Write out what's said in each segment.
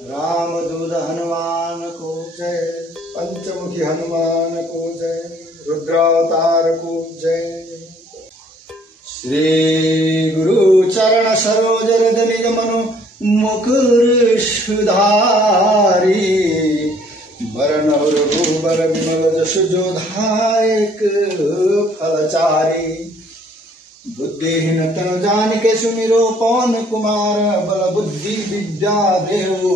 रामदूत हनुमान को जय, पंचमुखी हनुमान को जय, रुद्रावतार को जय। श्री गुरु चरण सरोज रज निज मनु मुकुर सुधारी, वरण और भूबर विमल जसु जो धायक फलचारी। बुद्धिहीन तनु जानिके सुमिरो पवन कुमार, बल बुद्धि विद्या देहु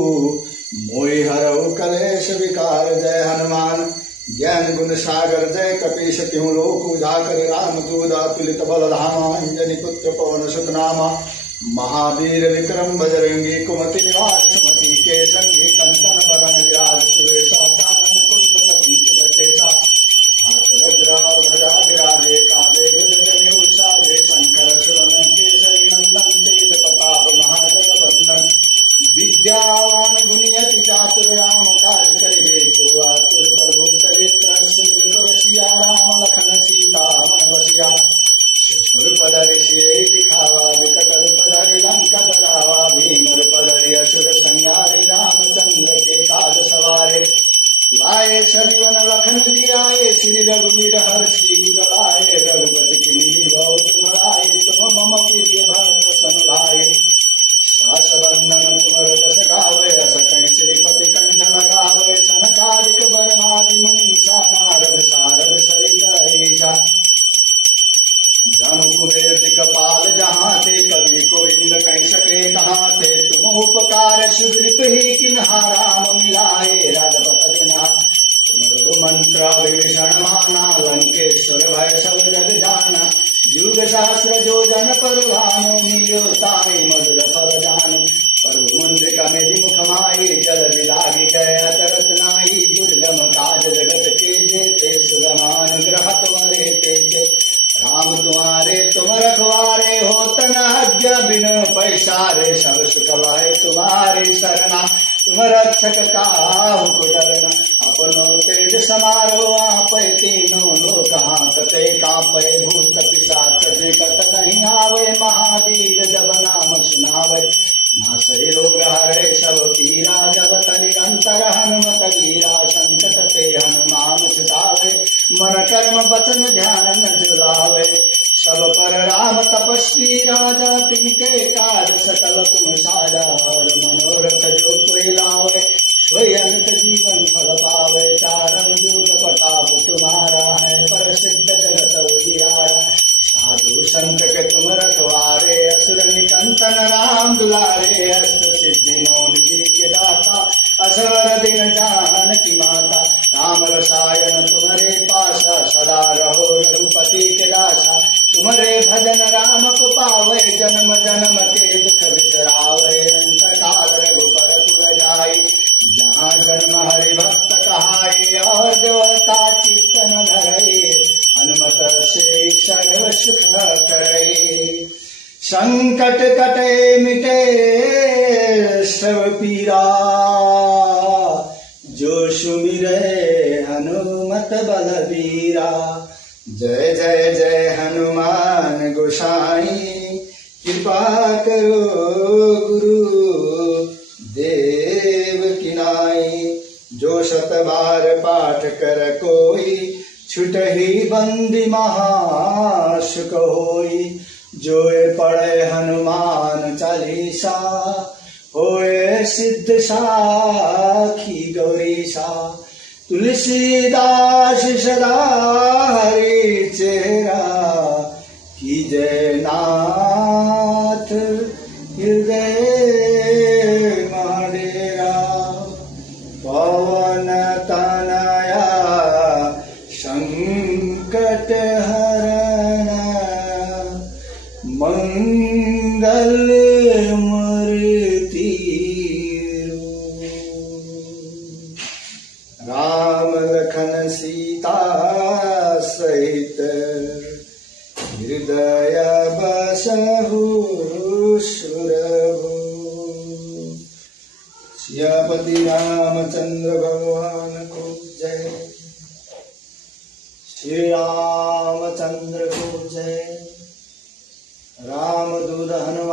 मोहि हरऊ कलेश विकार। जय हनुमान ज्ञान गुण सागर, जय कपीश तिहु लोक उजागर। रामदूत अतुलित बल धामा, अंजनी पुत्र पवन सुत नामा। महावीर विक्रम बजरंगी, कुमति निवार सुमति के संगी। कंचन बरन विराज सुवेशा, कानन कुंडल कुंचित केसा। हाथ वज्र ध्वजा विराजे, कांधे भुज जनेऊ साजे। शंकर सुवन केसरी नंदन, तेज प्रताप महाजगवंदन। विद्यावान गुणियति चातुर, राम काज करिबे को आतुर। प्रभु चरित्र सुनिबे को रसिया, राम लखन सीता मन बसिया। सूक्ष्म रूप धरि सियहि दिखावा, विकट रूप धरि लंका जरावा। भीम रूप धरि असुर संहारे, रामचंद्र के काज सवारे। लाए सजीवन लखन जियाए, श्री रघुवीर हर्षि उर लाए। रघुपति किन्हीं बहुत बड़ाए, तुम मम प्रिय भरत सन भाई। सास बंदन तुम रस गावे, रस कहीं श्रीपति कंठ लगावे। सनकादिक बरमादि मुनीसा, नारद सारद सहित ऐसा। जनु कुबेर दिक्पाल जहाँ ते, कवि गोविंद कहीं सके कहाँ ते। तुम उपकार सुग्रीव ही किन्हा, राम मिलाए राजपत दिन्हा। तुमरो मंत्र विभीषण माना, लंकेश्वर भय सब जग जाना। युग सहस्र जो जन पर भानु, नीलो ताहि मधुर फल जानु। प्रभु मुद्रिका मेदि मुख माहि, जल लागी गए तरत नाही। दुर्गम काज जगत के जेते, सुगम अनुग्रह तुम्हारे तेजे। राम तुम्हारे तुम रखवारे, हो तना आज्ञा बिन पैसारे। सब सुख लाए तुम्हारी सरना, तुम रक्षक काहू को डरना। अपनो तेज समारो आपै, तीनों लोक हांकते कांपै। भूत पिशाच निकट नहीं आवे, महावीर जब नाम सुनावे। नासै रोग हरै सब पीरा, जपत निरंतर हनुमत वीरा। संकट ते हनुमान छुड़ावे, मन कर्म वचन ध्यान न जुलावे। सब पर राम तपस्वी राजा, तिनके काज सकल तुम साजा। और मनोरथ जो कोई लावे, सोई अनंत जीवन फल पावे। चारण युग प्रताप तुम्हारा है, प्रसिद्ध जगत उजियारा। साधु संत के तुम रखवारे, असुर निकंदन राम दुलारे। अष्ट सिद्धि नौ निधि के दाता, असवर दिन जानकी माता। राम रसायन तुम्हारे पासा, सदा रहो रघुपति के दासा। तुम्हारे भजन राम को पावे, जन्म जन्म के दुख बिसरावे। अंत काल रघुपर पुर जाई, जहाँ जन्म हरि भक्त कहाई। और देवता चित्त न धरई, हनुमत से सर्व सुख करई। संकट कटे मिटे सब पीरा, जो सुमिरै हनुमत बलबीरा। जय जय जय हनुमान गोसाई, कृपा करो गुरु देव की नाई। जो शत बार पाठ कर कोई, छुटहि बंदी महासुख होई। जो पढ़े हनुमान चालीसा, होए सिद्ध साखी गौरीसा। तुलसीदास सदा हरि चेहरा, कीजय नाथ हृदय महाडेरा। पवन तनया संकट हरण, मंगल मूर्ति। राम लखन सीता सहित, हृदय बसहु सुरभु। सियापति रामचंद्र भगवान को जय, श्री रामचंद्र को जय। रामदूत हनुमान